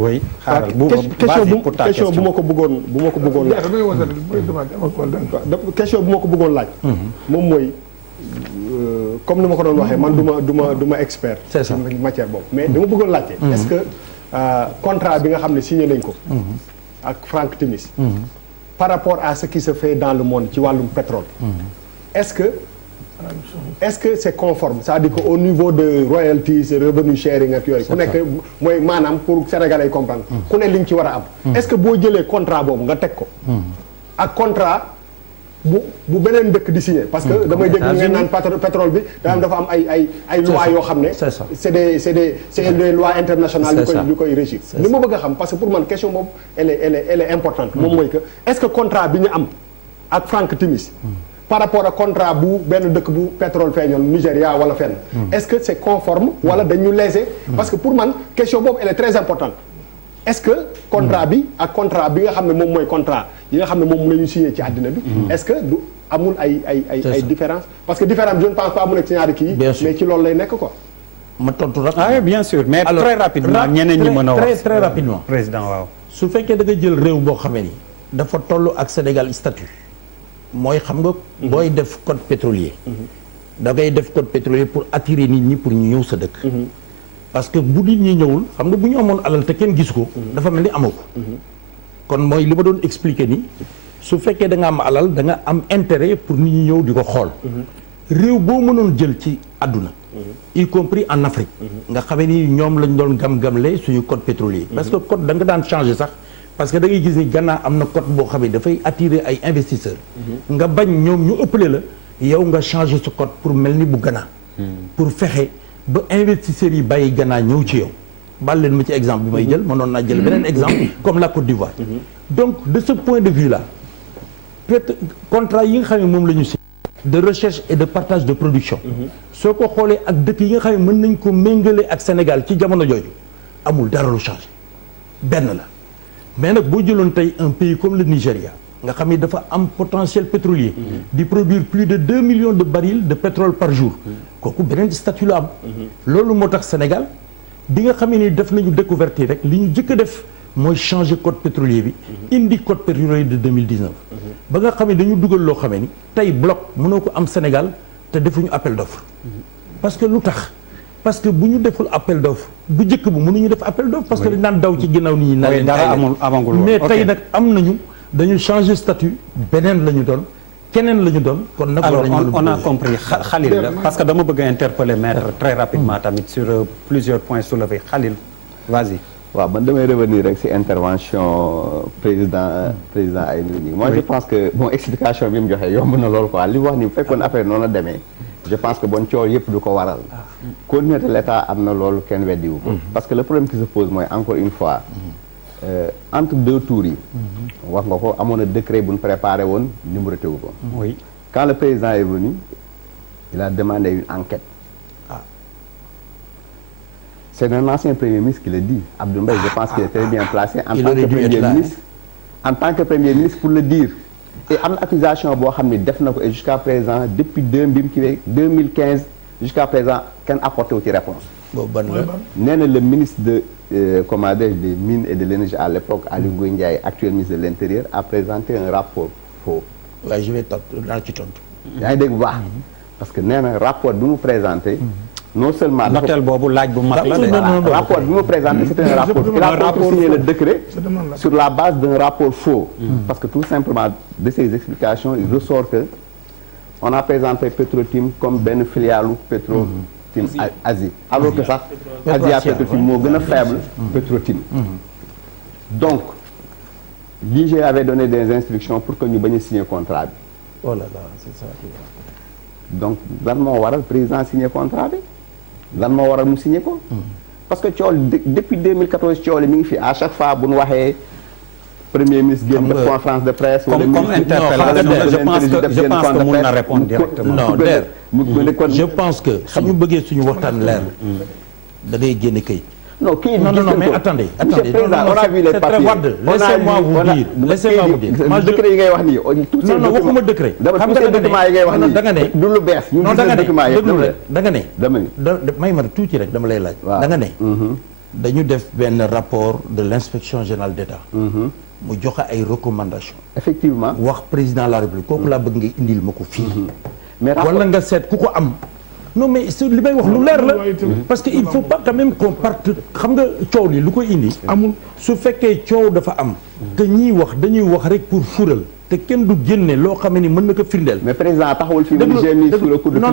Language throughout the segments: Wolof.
oui xaaral question bu ma ko bëggoon laaj. question bu ma ko bëggoon laaj. moom mooy comme ni ma ko doon waxee man du ma expert. c'est ça ci matière boobu mais dama bëggoon laajte. est-ce que contrat bi nga xam ne signé nañ ko. ak Frank Timis. par rapport à ce qui se fait dans le monde ci wàllum pétrole. est-ce que c'est conforme c'est-à-dire que au niveau de royalties revenu sharing ak yooyu ku nekk mooy maanaam pour Sénégalais yi comprendre ku ne li nga ci war a am est-ce que boo jëlee contrat boobu nga teg ko ak contrat bu beneen dëkk di signé parce que damay dégg ngeen naan pétrole bi dafa am ay lois yoo xam ne c'est des lois internationales yu koy régir li ma bëgg a xam parce que pour man question boobu elle est importante moom mooy que est-ce que contrat bi ñu am ak Frank Timis par rapport à contrat bu benn dëkk bu pétrole feeñoon Nigéria wala fenn est-ce que c'est conforme wala dañu léser parce que pour man question boobu elle est très importante est-ce que contrat bi ak contrat bi nga xam ne moom mooy contrat yi nga xam ne moom la ñu signé ci àddina bi est-ce que du amul ay différence parce que différence bi je ne pense pas mu nekk ci ñaari kii mais ci loolu lay nekk quoi ma tontu rek ah bien sûr mais alors, très rapidement ñeneen ñi mën a wax très rapidement président waaw su fekkee da nga jël réew boo xamee ni dafa toll ak Sénégal statut mooy xam nga booy def code pétrolier da ngay def code pétrolier pour attirer nit ñi pour ñu ñëw sa dëkk parce que bu nit ñi ñëwul xam nga bu ñu amoon alal te kenn gis ko dafa mel ni amoo ko kon mooy li ma doon expliquer ni su fekkee da nga am alal da nga am intérêt pour nit ñi ñëw di ko xool réew boo mënoon jël ci àdduna y compris en Afrique nga xamee ni ñoom lañ doon gam-gamle suñu code pétrolier parce que code da nga daan changer sax parce que da ngay gis ni Ghana am na code boo xam ne dafay attirer ay investisseurs nga bañ ñoom ñu ëppale la yow nga changer sa code pour mel ni bu Ghana pour fexe ba investisseurs yi bàyyi Ghana ñëw ci yow baal leen ma ci exemple bi may jël mënoon naa jël beneen exemple comme la Côte d'Ivoire donc de ce point de vue là peut-être contrat yi nga xam ne moom la ñu si de recherche et de partage de production soo ko xoolee ak dëkk yi nga xam ne mën nañ ko méngale ak Sénégal ci jamono jooju amul dara lu changé benn la mais nag boo jëloon tey un pays comme le Nigeria nga xam ne dafa am potentiel pétrolier di produire plus de 2 millions de barils de pétrole par jour kooku beneen statut la am loolu moo tax Sénégal bi nga xam ne ni def nañu découverte rek li ñu jëkk a def mooy changer code pétrolier bi indi code pétrolier de 2019 ba nga xam ne dañu dugal loo xamee ni tey bloc mënoo ko am Sénégal te defuñu appel d'offre parce que lu tax parce que bu ñu deful appel d'offre bu njëkk bu mënuñu def appel d'offre parce que dañ daan daw ci ginnaaw nit ñi naan leen dara amagul woon mais tey nag am nañu dañu changer statut beneen la ñu doon keneen la ñu doon kon nag alors on a compris Khalil parce que dama bëgg a interpeller maître très rapidement tamit sur plusieurs points soulevés Khalil vas-y waaw man damay revenir rek ci intervention président ay nit ñi moi je pense que bon explication bi mu joxe yomb na loolu quoi li wax ni bu fekkoon affaire noonu la demee je pense que bon coow yëpp du ko waral continuité de l'État am na loolu kenn weddiwu ko parce que le problème qui se pose mooy encore une fois entre deux tours yi wax nga ko amoon na décret bu ñu préparé woon numéroté wu ko oui quand le président est venu il a demandé une enquête c'est un ancien premier ministre qui le dit Abdoul Mbaye je pense qu'il est très bien placé en tant que premier ministre pour le dire et am na accusation boo xam ne def na ko et jusqu'à présent depuis 2015 jusqu'à présent kenn apporté wu ci réponse boobu ban la nee na le ministre de comment dire des mines et de l'énergie à l'époque Aly Ngouille Ndiaye actuel ministre de l'intérieur a présenté un rapport faux waaye je vais naa ci tontu yaa ngi dégg bu baax parce que nee na rapport bi mu présenté non seulement noteel boobu laaj bu mag la rapport bi mu présenté c'est un rapport il a signé le décret sur la base d'un rapport faux parce que tout simplement de ces explications il ressort que on a présenté Petro-Tim comme benn filiale Petro-Tim Asie alors que sax Asia Petro-Tim moo gën a faible Petro-Tim donc l'IG avait donné des instructions pour que ñu bañ a signer contrat bi oh là là c'est ça donc lan moo waral président signé contrat bi lan moo waral mu signé ko parce que coow depuis 2014 coow li mi ngi fi à chaque fois bu ñu waxee premier ministre génn def conférence de presse comme interpellation je pense que mun na répondre directement non der je pense que suñu bëggee suñu waxtaan leer da ngay génne kayit non kii non mais attendez on a vu les papiers laissez-moi vous dire moi décret yi ngay wax nii tous ces non waxuma décret xam nga documents yi ngay wax nii da nga ne du lu bees ñu non da nga ne documents yi déglu rek da nga ne dama ni may ma tuuti rek dama lay laaj da nga ne dañu def benn rapport de l'inspection générale d'État. mu joxe ay recommandations. effectivement wax président de la République kooku laa bëgg nga indil ma ko fii. mais wala nga seet ku ko am. non mais li may wax lu leer la parce que il faut pas quand même qu'on parte xam nga coow li lu koy indi. amul su fekkee coow dafa am. te ñiy wax dañuy wax rek pour fural. te kenn du génne loo xam ne mën na ko firndeel. mais président taxawul fi mu j'ai mis sur le coup de non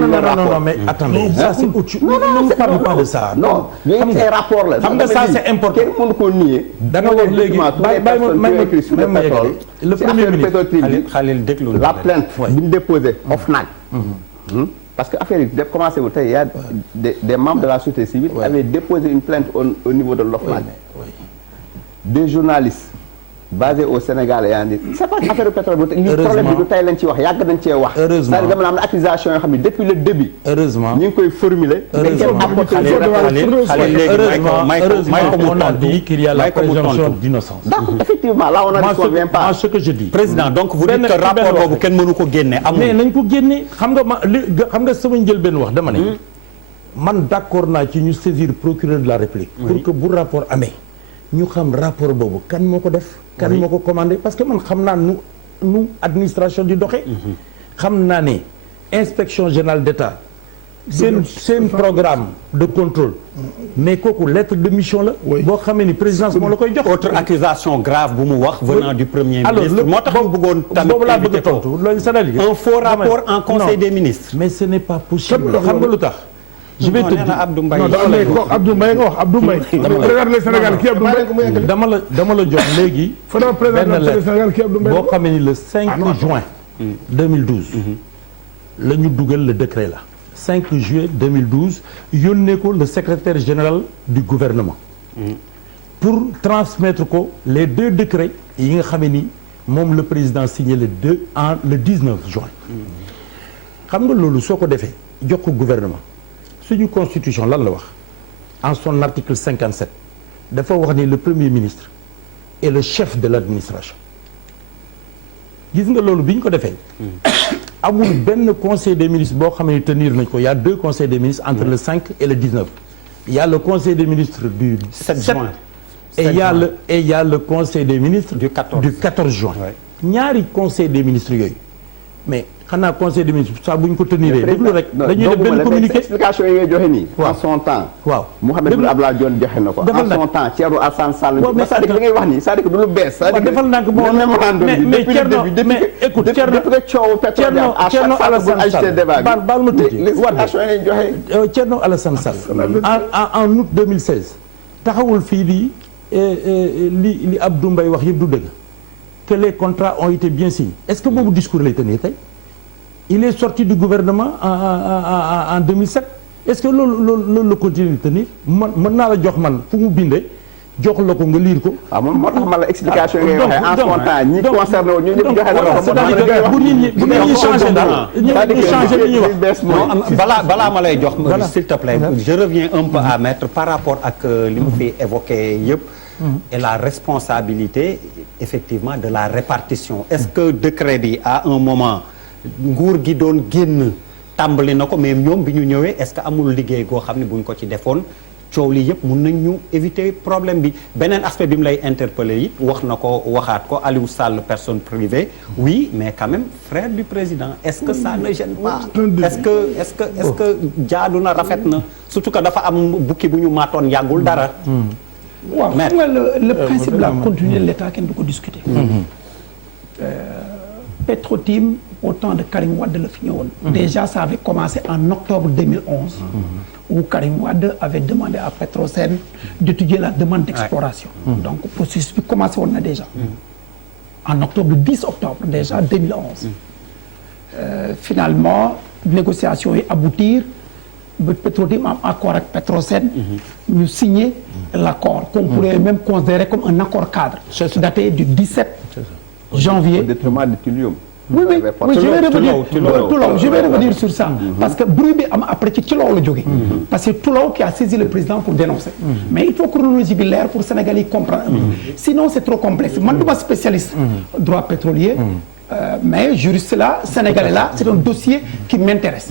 mais attendez ça c'est autre chose. non ne parle pas de ça. non xam nga rapport la. xam nga ça c'est important. kenn mënu ko nier. da nga wax léegi bàyyi ma yeggali le premier ministre Khalil déglu la plainte bi ñu déposé OFNAC. parce que affaire yi def commencé wu tey y a des membres de la société civile avaient déposé une plainte au niveau de l'OFNAC. Des journalistes basés au Sénégal et en c'est pas affaire pétrole bi li problème bi du tey lañ ci wax yàgg nañ cee wax. heureusement c'est-à-dire dama am na accusation yoo xam ne depuis le début. heureusement ñu ngi koy formuler. heureusement on a dit qu'il y a la présomption d'innocence. donc effectivement là on ne revient pas. moi ce que je dis. président donc vous dites que rapport boobu kenn mënu ko génne amul. mais nañ ko génne xam nga sama njëlbeen wax dama ne. man d'accord naa ci ñu saisir procureur de la République. pour que bu rapport amee. ñu xam rapport boobu kan moo ko def. kan moo ko commandé parce que man xam naa nu administration di doxee. xam naa ne inspection générale d'État. seen programme de contrôle. mais kooku lettre de mission la. boo xamee ni présidence moo la koy jox. autre accusation grave bu mu wax. venant du premier ministre. moo tax mu bëggoon tamit boobu laa bëgg a tontu loolu c'est-à-dire un faux rapport en conseil des ministres. mais ce n'est pas possible xam nga lu tax. je vais te dire Abdou Mbaye Abdou Mbaye nga wax Abdou Mbaye. président Sénégal kii Abdou Mbaye. dama la jox léegi. benn lettre boo xamee ni le 5 juin 2012. la ñu dugal le décret là. 5 juillet 2012 yónnee ko le secrétaire général du gouvernement. pour transmettre ko les 2 décrets yi nga xam ni moom le président signé le 19 juin. xam nga loolu soo ko defee jox ko gouvernement. suñu constitution lan la wax en son article 57 dafa wax ni le premier ministre est le chef de l'administration gis nga loolu bi ñu ko defee amul benn conseil des ministres boo xam ne tenir nañ ko il y a 2 conseils des ministres entre le 5 et le 19 il y a le conseil des ministres du 7 juin et il y a le conseil des ministres du 14 juin ñaari conseil des ministres yooyu mais xanaa conseil des ministres saa bu ñu ko teniree. déglu rek dañuy def benn communiqué explication yi ngay joxe nii. en son temps. waaw Mouhamed Boun Abdallah Dionne joxe na ko. en son temps Thierno Alassane Sall. waaw mais c'est-à-dire li ngay wax nii c'est-à-dire que du lu bees. c'est-à-dire que defal naa ko bon mais Thierno mais écoute Thierno Alassane Sall baal ma tuuti l'explication yi ngay joxe. Thierno Alassane Sall. en août 2016 taxawul fii di li Abdou Mbaye wax yëpp du dëgg. que les contrats ont été bien signés est-ce que boobu discours lay tenir tey il est sorti du gouvernement en 2007 est-ce que loolu la continuer de tenir man mën naa la jox man fu mu bindee jox la ko nga lire ko. waaw moo tax ma la explication yi ngay waxee en son temps ñi concerné wu ñu ñëpp joxe na ko. c'est-à-dire bu nit ñi changé dara ñu changé li ñuy wax. balaa ma lay jox. s'il te plaît je reviens un peu à Maître par rapport ak li mu fi évoqué yëpp. et la responsabilité effectivement de la répartition est-ce que décret bi à un moment nguur gi doon génn tàmbali na ko mais ñoom bi ñu ñëwee est-ce que amul liggéey goo xam ne buñ ko ci defoon coow li yëpp mun nañ ñu éviter problème bi beneen aspect bi mu lay interpeller it wax na ko waxaat ko Aliou Sall personne privée oui mais quand même frère du président est-ce que ça ne gêne pas est-ce que jaadu na rafet na surtout que dafa am bukki bu ñu maatoon yàggul dara waaw xam nga le principe de la continuité de l'État kenn du ko discuter. Petro-Tim au temps de Karim Wade la fi ñëwoon. Déjà ça avait commencé en octobre 2011. où Karim Wade avait demandé à Petrosen d'étudier la demande d'exploration. Donc processus bi commencé woon na déjà. En octobre, le 10 octobre déjà 2011. Finalement négociations yi aboutir. ba Petro-Tim am accord ak Petrosen. ñu signé l'accord qu'on pourrait même considérer comme un accord cadre. daté du 17 janvier. Au détriment de Tullium. oui je vais revenir sur ça. parce que bruit bi am après ci Tullow la jógee. parce que Tullow qui a saisi le président pour dénoncer. mais il faut chronologie bi leer pour Sénégalais yi comprendre. sinon c'est trop complexe man duma spécialiste. droit pétrolier. mais juriste là Sénégalais là c'est un dossier qui m'intéresse.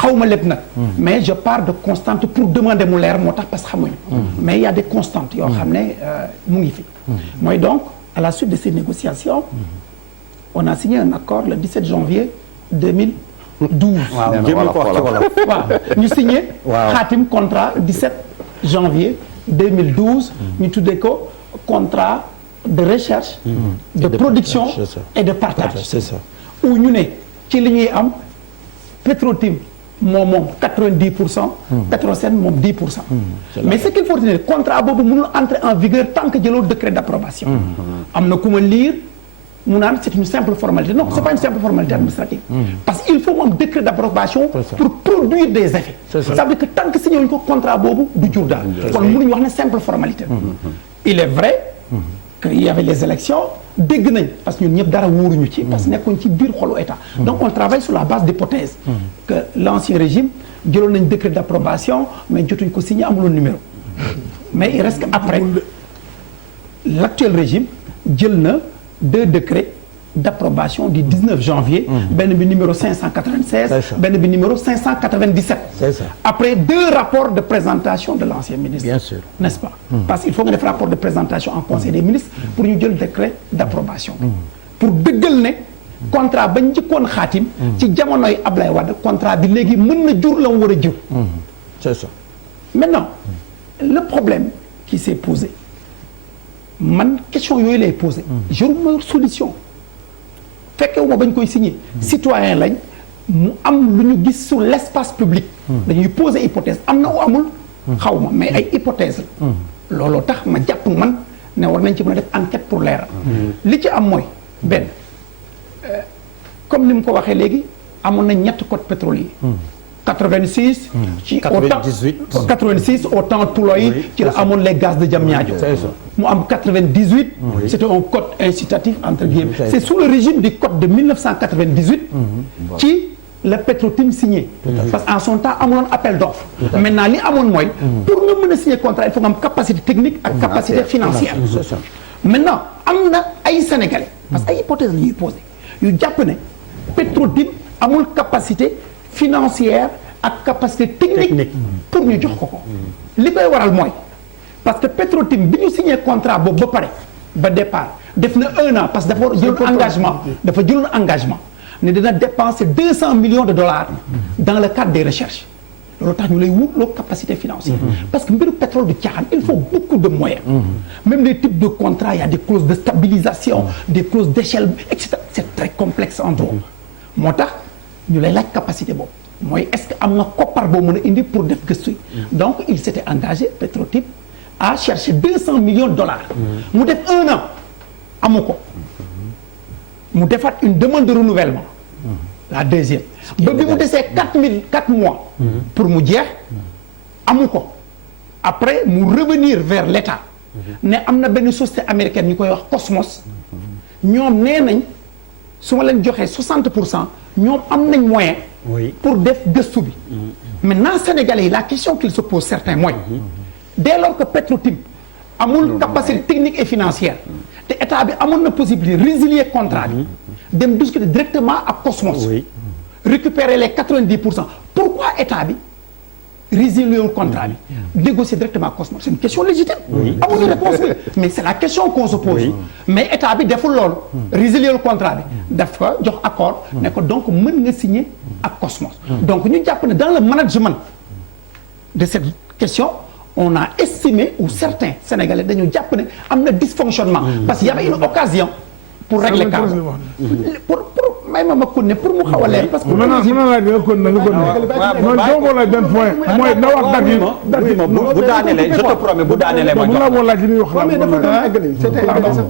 xawma lépp nag. mais je pars de constante pour demander mu leer moo tax parce que xamuñu. mais il y a des constantes yoo xam ne mu ngi fi. mooy donc à la suite de ces négociations. on a signé un accord le 17 janvier 2012. waaw jéem ko wax ci wolof. waaw ñu signé. waaw xaatim contrat 17 janvier 2012. ñu tuddee ko contrat de recherche. de production et de partage. c'est ça. où ñu ne ci li ñuy am Petro-Tim moom 90%. Petrosen moom 10%. mais ce qu'il faut retenir contrat boobu mënul entrer en vigueur tant que jëloo décret d'approbation. am na ku ma lire mu naan c'est une simple formalité non c'est pas une simple formalité administrative. parce qu'il faut mu am décret d'approbation pour produire des effets. ça veut dire que tant que signé wuñ ko contrat boobu du jur daal. kon mënuñu wax ne simple formalité. il est vrai qu'il y avait les élections dégg nañ parce que ñun ñëpp dara wóoruñu ci. parce que nekkuñ ci biir xolu état. donc on travaille sur la base d'hypothèses. que l'ancien régime jëloon nañ décret d'approbation mais jotuñ ko signé amuloon numéro. mais il reste que après l'actuel régime jël na 2 décrets d'approbation du 19 janvier. benn bi numéro 596. benn bi numéro 597. c'est ça. après 2 rapports de présentation de l'ancien ministre. Bien sûr. n'est-ce pas. parce qu'il faut nga def rapport de présentation en conseil des ministres pour ñu jël décret d'approbation. pour dëggal ne contrat ba njëkkoon xaatim. ci jamonoy Ablaye Wade contrat bi léegi mën na jur la mu war a jur. c'est ça. maintenant le problème qui s'est posé man question yooyu lay posé. j'aurai solution. fekkee wu ma bañ koy signer. citoyen lañ mu am lu ñu gis sur l'espace public. dañuy poser hypothèse am na ou amul. xaw ma mais ay hypothèse la. looloo tax ma jàpp man ne war nañ ci mën a def enquête pour leeral. li ci am mooy benn comme ni mu ko waxee léegi amoon na ñetti code pétrolier. 86. ci au temps 86 au temps Touloy ci la amoon les gaz de Diamniadio. mu am 98. c'était un code incitatif entre guillemets. c'est sous le régime du code de 1998. ci la Petro-Tim signé. parce qu'en son temps amuloon appel d'offres. maintenant li amoon mooy. pour nga mën a signer contrat il faut nga am capacité technique ak capacité financière. maintenant am na ay sénégalais. parce que ay hypothèses la ñuy posé yu jàpp ne Petro-Tim amul capacité financière ak capacité technique pour ñu jox ko ko. li koy waral mooy parce que Petro-Tim bi ñu signé contrat boobu ba pare ba départ def na 1 an parce que dafa jëloon engagement ne dina dépenser 200 millions de dollars dans le cadre des recherches. loolu tax ñu lay wutloo capacité financière. parce que mbiru pétrole du caaxaan il faut beaucoup de moyens. même les types de contrats il y a des clauses de stabilisation des clauses d'échelle etc. c'est très complexe en droit. moo tax ñu lay laaj capacité boobu mooy est-ce que am na koppar boo mën a indi pour def gëstu yi. donc il s'était engagé Petro-Tim à chercher 200 millions de dollars. mu def 1 an amu ko. mu defaat une demande de renouvellement. la deuxième. ba bi mu desee 4 mois. pour mu jeex amu ko. après mu revenir vers l'État. ne am na benn société américaine ñu koy wax Cosmos. ñoom nee nañ su ma leen joxee 60% ñoom am nañ moyen. pour def gëstu bi. maintenant Sénégalais yi la question qu'il se pose certains mooy. dès lors que Petro-Tim amul capacité technique et financière. te état bi amoon na possibilité résilier contrat bi. dem discuter directement ak Cosmos. récupérer les 90%. pourquoi état bi résilier le contrat bi. négocier directement ak Cosmos c'est une question légitime. amuñu réponse bi mais c'est la question qu'on se pose. mais état bi deful loolu. résilier le contrat bi. dafa jox accord. ne ko donc mën nga signer ak Cosmos. donc ñu jàpp ne dans le management de cette question. on a estimé ou certains Sénégalais dañu jàpp ne am na dysfonctionnement. parce qu'il y avait une occasion. pour régler cas pour may ma continuer pour mu xaw a leer parce que. mën naa laaj nga continuer nga continuer. non doo ko laaj benn point. mooy na wax date yi bu daanelee je te promets bu daanelee ma jox la. moo laaj li muy wax la.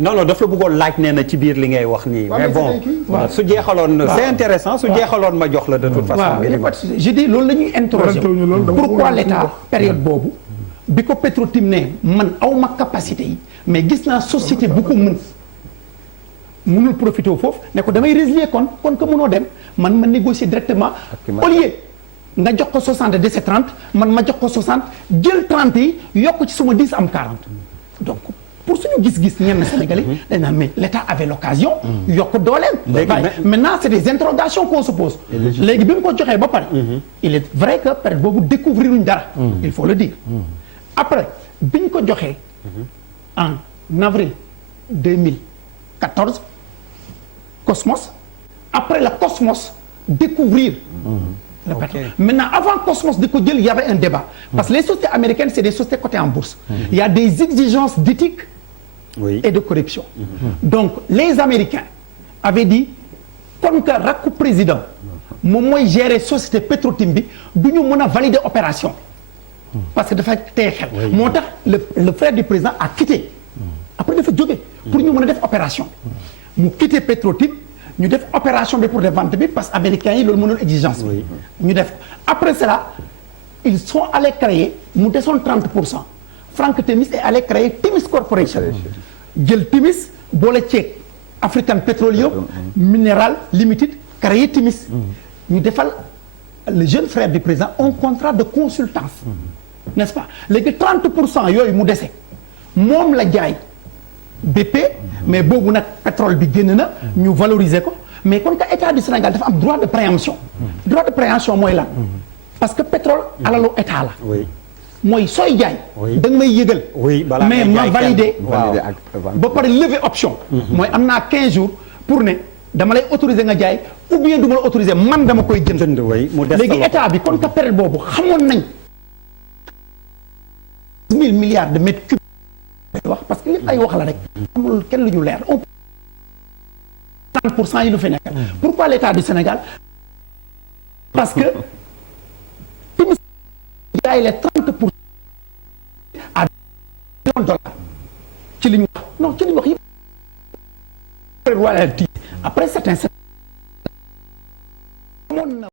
non non daf la bëggoon laaj nee na ci biir li ngay wax nii. mais bon su jeexaloon c'est intéressant su jeexaloon ma jox la de toute façon. je dis loolu la ñuy interroger pourquoi l'État période boobu bi ko Petro-Tim ne man aw ma capacité yi mais gis naa société bu ko mën mënul profiter wu foofu ne ko damay résilier kon que mënoo dem man ma négocier directement au lieu nga jox ko 60 dese 30 man ma jox ko 60 jël 30 yi yokk ci suma 10 am 40 donc pour suñu gis-gis ñenn Sénégalais dañ naan mais l'État avait l'occasion yokk dooleem. Maintenant c'est des interrogations qu'on se pose. léegi bi mu ko joxee ba pare. il est vrai que période boobu découvrir uñ dara. il faut le dire. après bi ñu ko joxee. en avril 2014 Cosmos après la Cosmos découvrir. Le pétrole. Maintenant, avant Cosmos de Kodjel, il y avait un débat. Parce que les sociétés américaines, c'est des sociétés cotées en bourse. Il y a des exigences d'éthique et de corruption. Donc, les Américains avaient dit, comme que Rakou président, moi gérer société Petrotimbi, nous devons valider l'opération. Parce que de fait, le frère du président a quitté. Après, il a fait joguer pour nous faire l'opération. Nous quitté Petrotim. Nous avons fait opération pour des ventes parce que les Américains ont une exigence. Après cela, ils sont allés créer, nous descendons 30%. Frank Timis est allé créer Timis Corporation. Gel Timis, Boletchek, African Petroleum, Mineral Limited, créé Timis. Nous avons le jeune frère du président un contrat de consultance. N'est-ce pas? Les 30%, ils ont décès. Mom la gagne. BP mais boobu nag pétrole bi génn na ñu valoriser ko mais kon ka état du Sénégal dafa am droit de préemption. droit de préemption mooy lan. parce que pétrole alalu état la. mooy sooy jaay. da nga may yëgal. mais ma validé. ba pare lever option. mooy am naa 15 jours pour ne dama lay autoriser nga jaay ou bien du ma la autoriser man dama koy jënd. léegi état bi kon ka période boobu xamoon nañ 1000 milliards de mètres cubes. wax parce que li ay wax la rek amul kenn lu ñu leer 30% yi lu fi nekk. Pourquoi l'État du Sénégal? Parce que Timis jaay les 30% à $1 ci li ñu wax non ci li ñu wax yëpp après certains